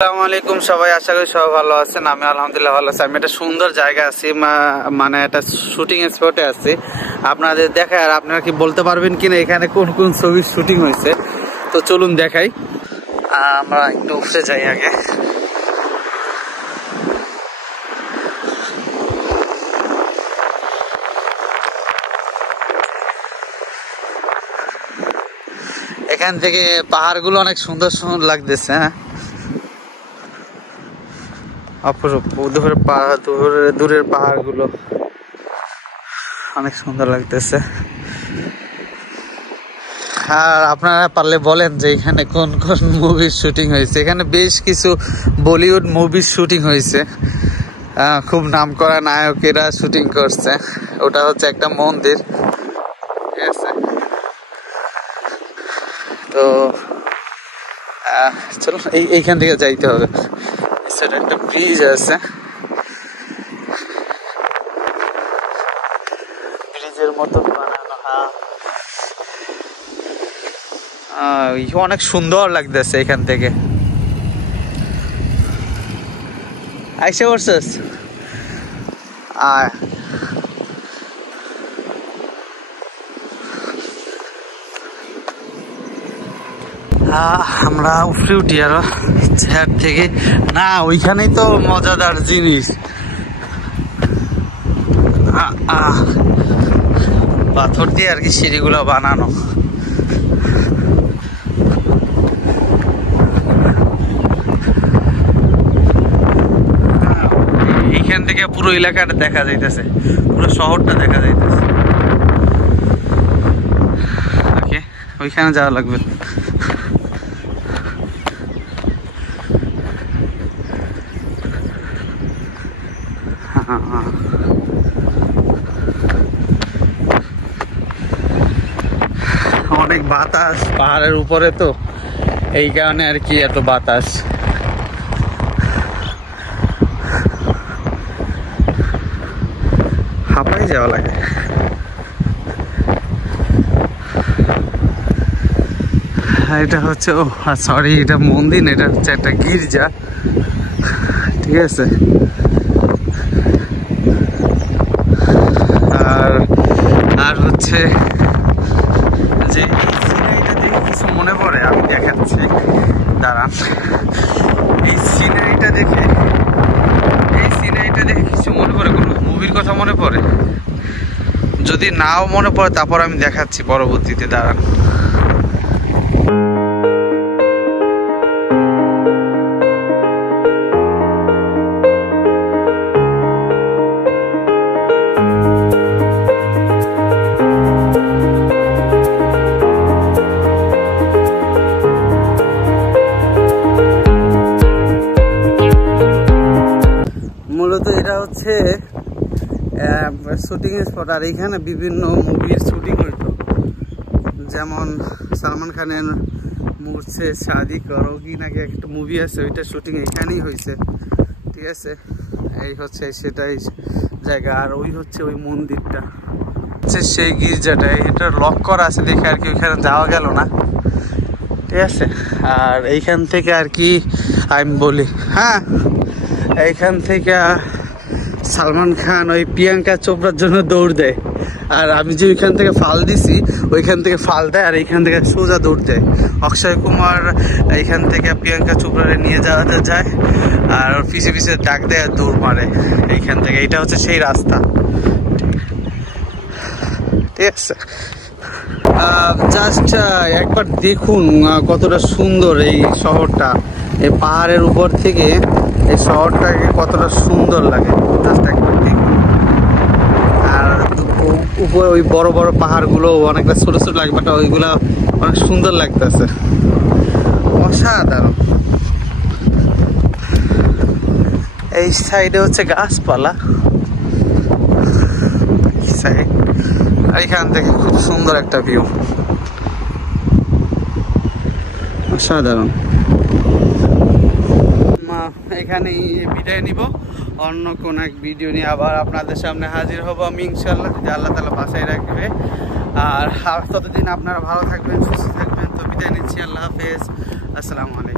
আসসালামু আলাইকুম সবাই, আশা করি সবাই ভালো আছেন। আমি আলহামদুলিল্লাহ ভালো আছি। আমি একটা সুন্দর জায়গা আছি, মানে একটা শুটিং স্পটে আছি। আপনাদের দেখায়, আর আপনারা কি বলতে পারবেন কিনা এখানে কোন কোন ছবির শুটিং হয়েছে? তো চলুন দেখাই। আমরা একটু উপরে যাই আগে। এখান থেকে পাহাড়গুলো অনেক সুন্দর সুন্দর লাগতেছে। হ্যাঁ, অপরূপ দূরের পাহাড়গুলো অনেক সুন্দর লাগতেছে। আর আপনারা পারলে বলেন যে এখানে কোন কোন মুভির শুটিং হয়েছে। এখানে বেশ কিছু বলিউড মুভির শুটিং হয়েছে। খুব নামকরা নায়কেরা শুটিং করছে। ওটা হচ্ছে একটা মন্দির, ঠিক আছে। তো চলো এইখান থেকে যাইতে হবে। সেটা একটা ব্রিজ আছে, ব্রিজের মতো বানানো। অনেক সুন্দর লাগতেছে এখান থেকে। আইসে পড়ছিস? আমরা উপরে উঠি আরো চেয়ার থেকে। না, ওইখানেই তো মজাদার জিনিস। পাথর দিয়ে আর কি সিঁড়িগুলো বানানো। এইখান থেকে পুরো এলাকাটা দেখা যাইতেছে, পুরো শহরটা দেখা যাইতেছে। ওকে, ওইখানে যাওয়া লাগবে। অনেক বাতাস পাহাড়ের উপরে, তো এই কারণে আর কি এত বাতাস। হাঁপাই যাওয়া লাগে। এটা হচ্ছে, ও সরি, এটা মন্দির, এটা হচ্ছে একটা গির্জা, ঠিক আছে। আর হচ্ছে যে সিনারিটা দেখে কিছু মনে পড়ে, আমি দেখাচ্ছি, দাঁড়ান। এই সিনারিটা দেখে কিছু মনে পড়ে, কোনো মুভির কথা মনে পড়ে? যদি নাও মনে পড়ে তারপর আমি দেখাচ্ছি পরবর্তীতে, দাঁড়ান। মূলত এটা হচ্ছে শুটিং স্পট, আর এখানে বিভিন্ন মুভির শুটিং হইতো। যেমন সালমান খানের মুঝসে শাদি করোগি নাকি একটা মুভি আছে, ওইটা শুটিং এখানেই হয়েছে, ঠিক আছে। এই হচ্ছে সেটাই জায়গা। আর ওই হচ্ছে ওই মন্দিরটা, হচ্ছে সেই গির্জাটা। এটা লক করা আছে দেখে আর কি ওইখানে যাওয়া গেল না, ঠিক আছে। আর এইখান থেকে আর কি আমি বলি, হ্যাঁ, এইখান থেকে সালমান খান ওই প্রিয়াঙ্কা চোপড়ার জন্য দৌড় দেয়। আর আমি যে ওইখান থেকে ফাল দিছি, ওইখান থেকে ফাল দেয়, আর এইখান থেকে সোজা দৌড় দেয়। অক্ষয় কুমার এইখান থেকে প্রিয়াঙ্কা চোপড়ারে নিয়ে যাওয়াতে যায়, আর ওর পিছে পিছে ডাক দেয় আর দৌড় মারে এইখান থেকে। এটা হচ্ছে সেই রাস্তা, ঠিক আছে। জাস্ট একবার দেখুন কতটা সুন্দর এই শহরটা। এই পাহাড়ের উপর থেকে এই শহরটাকে কতটা সুন্দর লাগে, জাস্ট একবার দেখুন। আর উপরে ওই বড় বড় পাহাড়গুলো অনেকটা ছোট ছোট লাগে, বাট ওইগুলা অনেক সুন্দর লাগতেছে, অসাধারণ। এই সাইডে হচ্ছে গাছপালা, আর এখান থেকে খুব সুন্দর একটা ভিউ, অসাধারণ। এখানেই বিদায় নিব। অন্য কোন এক ভিডিও নিয়ে আবার আপনাদের সামনে হাজির হব আমি, ইনশাআল্লাহ, যদি আল্লাহ তাআলা বাঁচায় রাখবে। আর ততদিন আপনারা ভালো থাকবেন, সুস্থ থাকবেন। তো বিদায় নিচ্ছি, আল্লাহ হাফেজ, আসসালামু আলাইকুম।